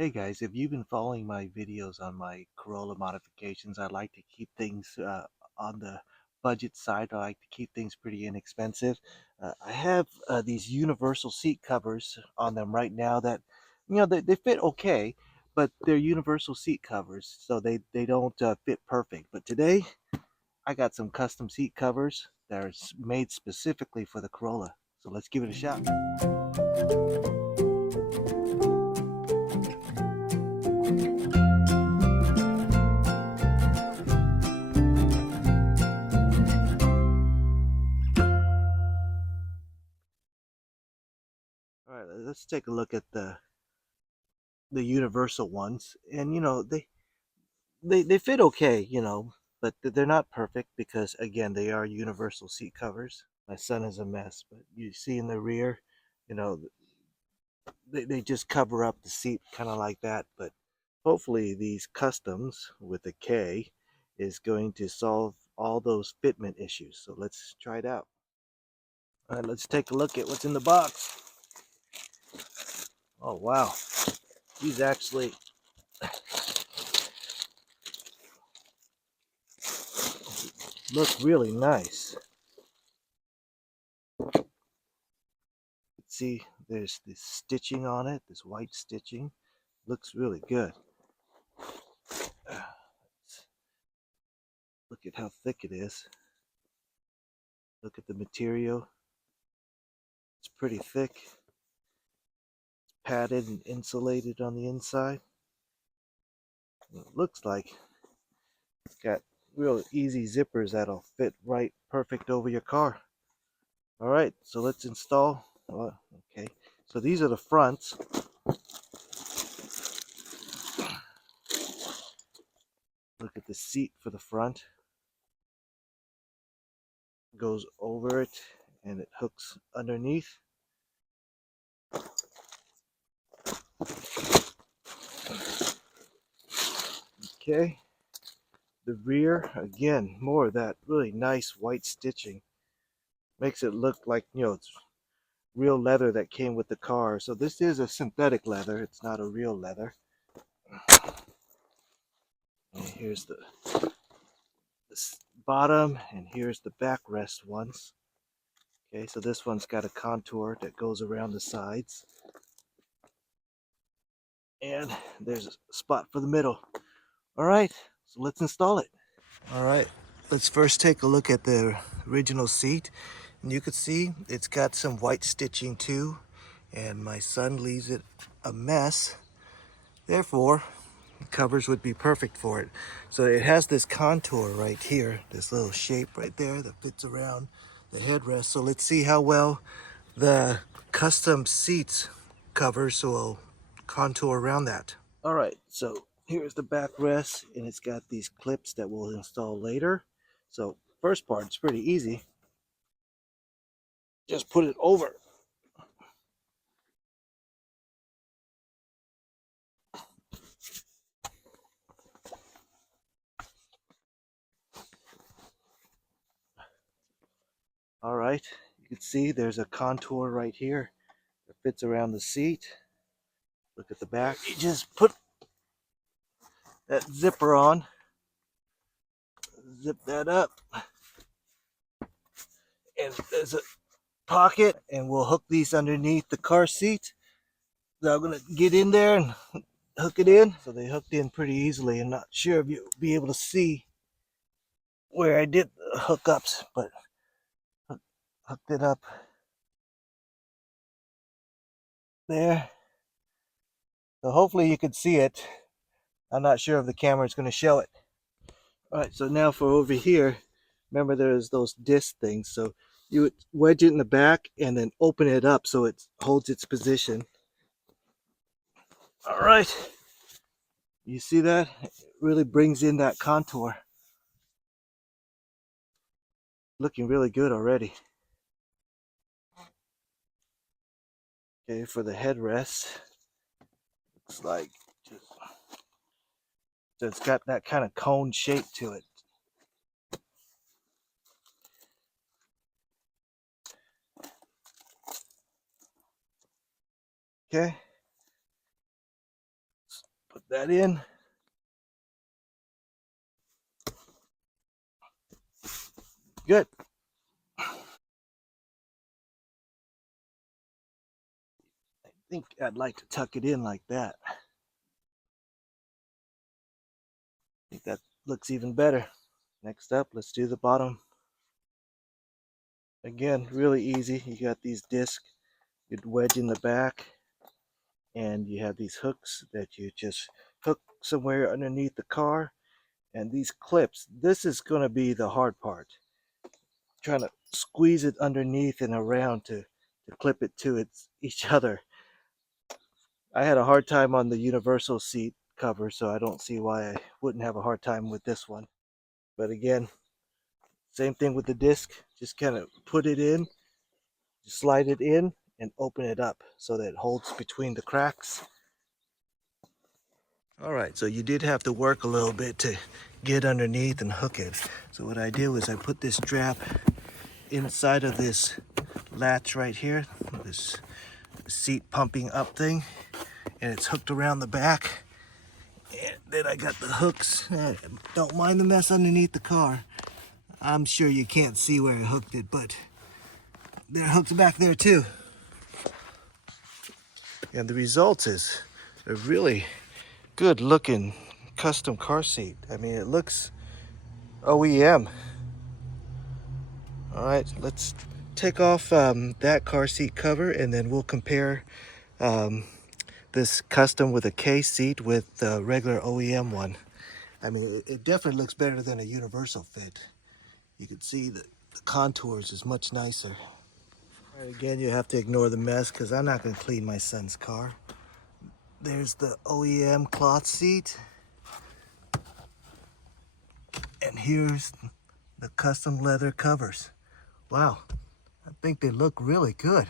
Hey guys, if you've been following my videos on my Corolla modifications, I like to keep things on the budget side. I like to keep things pretty inexpensive. I have these universal seat covers on them right now that, they fit okay, but they're universal seat covers, so they don't fit perfect. But today, I got some custom seat covers that are made specifically for the Corolla. So let's give it a shot. All right, let's take a look at the universal ones, and they fit okay, but they're not perfect because again they are universal seat covers. My son is a mess, but you see in the rear, you know they just cover up the seat kind of like that. But hopefully these customs with a K is going to solve all those fitment issues. So let's try it out. All right, let's take a look at what's in the box. Oh wow, these actually look really nice. See, there's this stitching on it, this white stitching. Looks really good. Look at how thick it is. Look at the material. It's pretty thick. It's padded and insulated on the inside. And it looks like it's got real easy zippers that'll fit right perfect over your car. All right, so let's install. Okay, so these are the fronts. Look at the seat for the front. Goes over it and it hooks underneath. Okay, the rear, again, more of that really nice white stitching. Makes it look like, it's real leather that came with the car. So this is a synthetic leather, it's not a real leather. And here's the bottom, and here's the backrest ones. Okay, so this one's got a contour that goes around the sides. And there's a spot for the middle. All right, so let's install it. All right, let's first take a look at the original seat. And you can see it's got some white stitching too. And my son leaves it a mess. Therefore, the covers would be perfect for it. So it has this contour right here, this little shape right there that fits around the headrest. So let's see how well the custom seats covers will contour around that. All right, so here's the backrest, and it's got these clips that we'll install later. So first part, it's pretty easy. Just put it over. All right, you can see there's a contour right here that fits around the seat. Look at the back. You just put that zipper on, zip that up, and there's a pocket, and we'll hook these underneath the car seat. So I'm gonna get in there and hook it in. So they hooked in pretty easily. I'm not sure if you'll be able to see where I did the hookups, but hooked it up there. So hopefully you can see it. I'm not sure if the camera is going to show it. All right, so now for over here, remember there's those disc things. So you would wedge it in the back and then open it up so it holds its position. All right, you see that? It really brings in that contour. Looking really good already. Okay, for the headrest, looks like just, so it's got that kind of cone shape to it. Okay, Put that in. Good. I think I'd like to tuck it in like that. I think that looks even better. Next up, let's do the bottom. Again, really easy. You got these discs you'd wedge in the back, and you have these hooks that you just hook somewhere underneath the car. And these clips, this is going to be the hard part. Trying to squeeze it underneath and around to clip it to each other. I had a hard time on the universal seat cover, so I don't see why I wouldn't have a hard time with this one. But again, same thing with the disc. Just kind of put it in, just slide it in, and open it up so that it holds between the cracks. All right, so you did have to work a little bit to get underneath and hook it. So what I did was I put this strap inside of this latch right here, this seat pumping up thing, and it's hooked around the back. And then I got the hooks. Don't mind the mess underneath the car. I'm sure you can't see where I hooked it, but there are hooks back there too. And the result is a really good looking custom car seat. I mean, it looks OEM. All right, let's take off that car seat cover, and then we'll compare this custom with a K seat with the regular OEM one. I mean, it definitely looks better than a universal fit. You can see the contours is much nicer. All right, again, you have to ignore the mess because I'm not going to clean my son's car. There's the OEM cloth seat. And here's the custom leather covers. Wow, I think they look really good.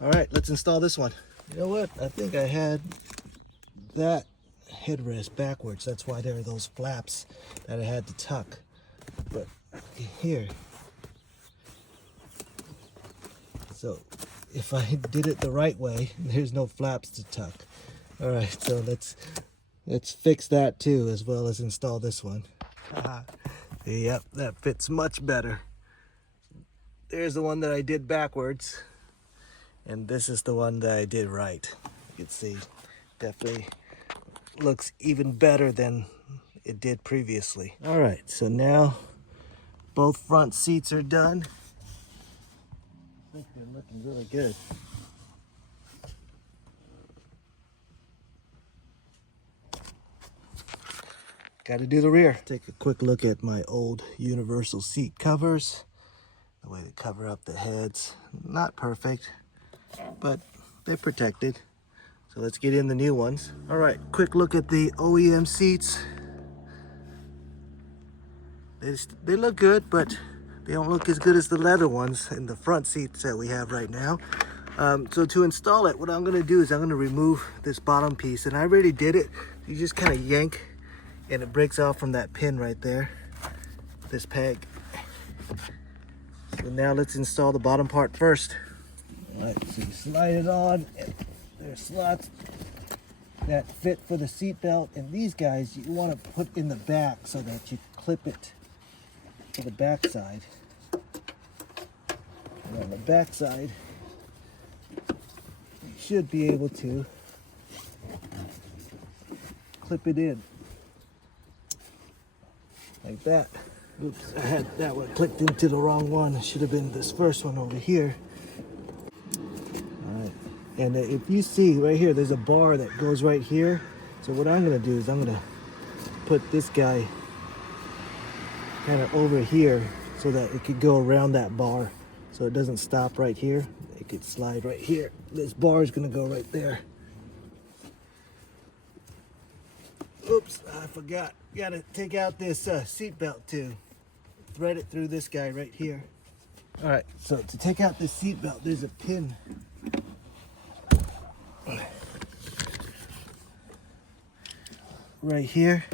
All right, let's install this one. You know what? I think I had that headrest backwards. That's why there are those flaps that I had to tuck. But here, so if I did it the right way, there's no flaps to tuck. All right, so let's fix that too, as well as install this one. Yep, that fits much better. There's the one that I did backwards, and this is the one that I did right. You can see, definitely looks even better than it did previously. All right, so now both front seats are done. I think they're looking really good. Got to do the rear. Take a quick look at my old universal seat covers. The way they cover up the heads. Not perfect, but they're protected. So let's get in the new ones. All right, quick look at the OEM seats. They look good, but they don't look as good as the leather ones in the front seats that we have right now. So to install it, what I'm gonna do is I'm gonna remove this bottom piece, and I already did it. You just kind of yank, and it breaks off from that pin right there, this peg. So now let's install the bottom part first. All right, so you slide it on, and there's slots that fit for the seat belt, and these guys you want to put in the back so that you clip it to the back side. And on the back side, you should be able to clip it in like that. Oops, I had that one clicked into the wrong one. It should have been this first one over here. All right, and if you see right here, there's a bar that goes right here. So what I'm gonna do is I'm gonna put this guy kind of over here so that it could go around that bar, so it doesn't stop right here. It could slide right here. This bar is gonna go right there. Oops, I forgot. Gotta take out this seat belt too. Thread it through this guy right here. All right, so to take out this seat belt, there's a pin. Right here.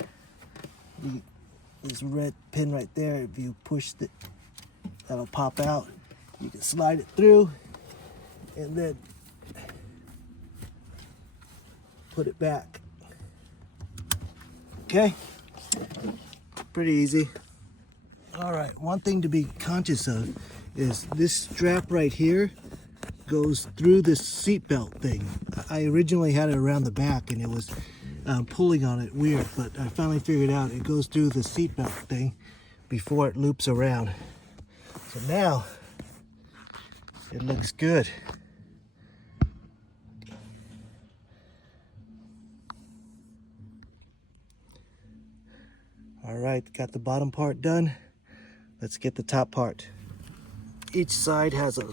This red pin right there, if you push it, that'll pop out. You can slide it through, and then put it back. Okay, pretty easy. All right, one thing to be conscious of is this strap right here goes through this seat belt thing. I originally had it around the back and it was pulling on it weird, but I finally figured out it goes through the seat belt thing before it loops around. So now it looks good. All right, got the bottom part done. Let's get the top part. Each side has a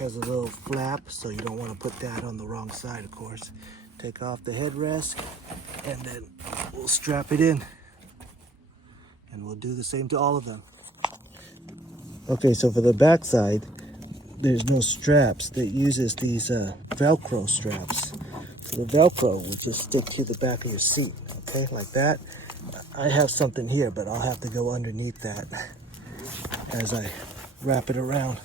little flap, so you don't want to put that on the wrong side, of course. Take off the headrest, and then we'll strap it in. And we'll do the same to all of them. Okay, so for the back side, there's no straps. It uses these Velcro straps. So the Velcro will just stick to the back of your seat, okay, like that. I have something here, but I'll have to go underneath that as I wrap it around.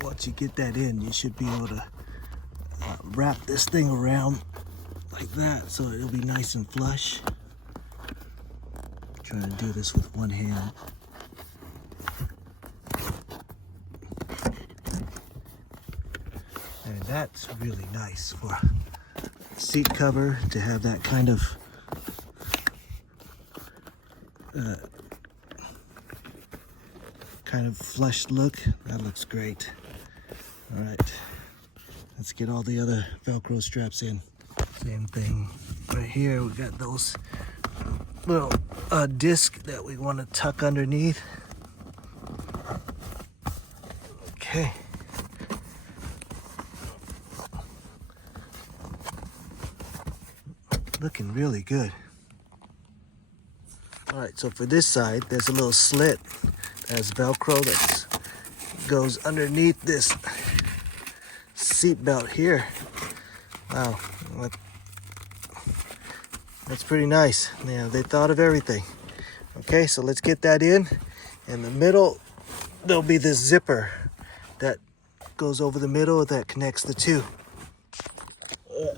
Once you get that in, you should be able to wrap this thing around like that so it'll be nice and flush. I'm trying to do this with one hand. And that's really nice for a seat cover to have that kind of flush look. That looks great. All right, let's get all the other Velcro straps in. Same thing right here. We got those little disc that we want to tuck underneath. Okay. Looking really good. All right, so for this side, there's a little slit that has Velcro that goes underneath this seat belt here. Wow, that's pretty nice. Yeah, they thought of everything. Okay, so let's get that in. In the middle, there'll be this zipper that goes over the middle that connects the two.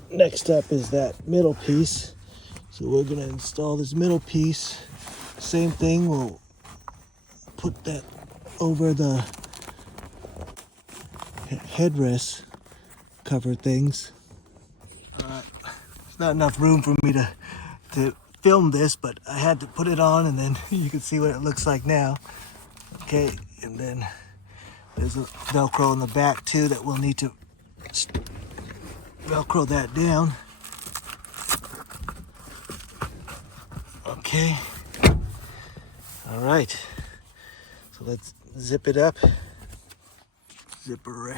Next up is that middle piece. So we're gonna install this middle piece. Same thing, we'll put that over the headrest cover things. There's not enough room for me to film this, but I had to put it on and then you can see what it looks like now. Okay, and then there's a Velcro in the back too that we'll need to Velcro that down. Okay. All right. So let's zip it up. Zipper right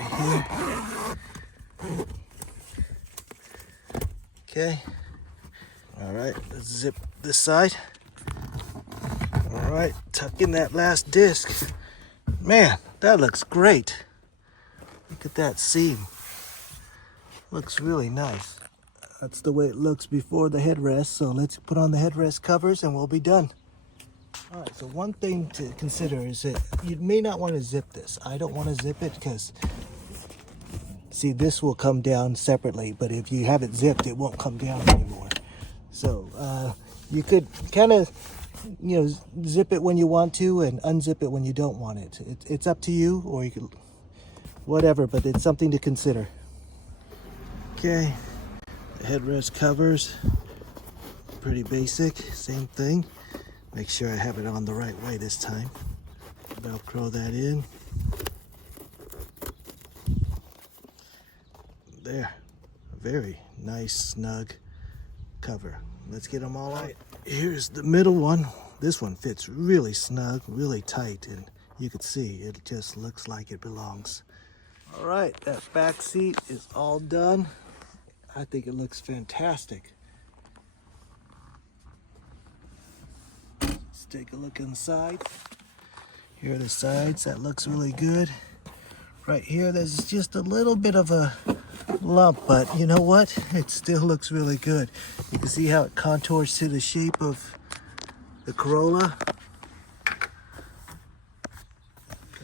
here. Okay. All right, let's zip this side. All right, tuck in that last disc. Man, that looks great. Look at that seam. Looks really nice. That's the way it looks before the headrest. So let's put on the headrest covers and we'll be done. All right, so one thing to consider is that you may not want to zip this. I don't want to zip it because, see, this will come down separately, but if you have it zipped, it won't come down anymore. So you could kind of, zip it when you want to and unzip it when you don't want it. It's up to you, or you can, whatever, but it's something to consider. Okay, the headrest covers, pretty basic, same thing. Make sure I have it on the right way this time. Velcro that in. There, a very nice, snug cover. Let's get them all out. Here's the middle one. This one fits really snug, really tight, and you can see it just looks like it belongs. All right, that back seat is all done. I think it looks fantastic. Let's take a look inside. Here are the sides. That looks really good. Right here, there's just a little bit of a lump, but you know what? It still looks really good. You can see how it contours to the shape of the Corolla.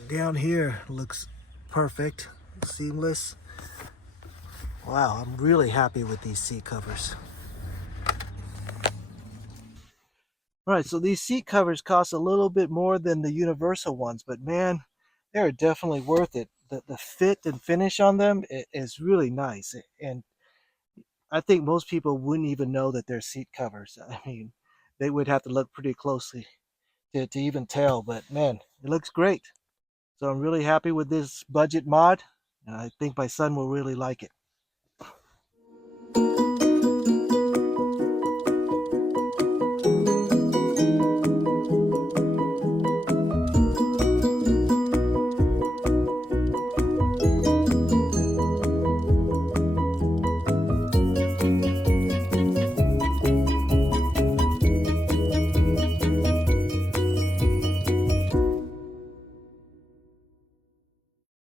Down here looks perfect, seamless. Wow, I'm really happy with these seat covers. All right, so these seat covers cost a little bit more than the universal ones, but man, they're definitely worth it. The fit and finish on them is really nice, and I think most people wouldn't even know that they're seat covers. I mean, they would have to look pretty closely to even tell, but man, it looks great. So I'm really happy with this budget mod, and I think my son will really like it.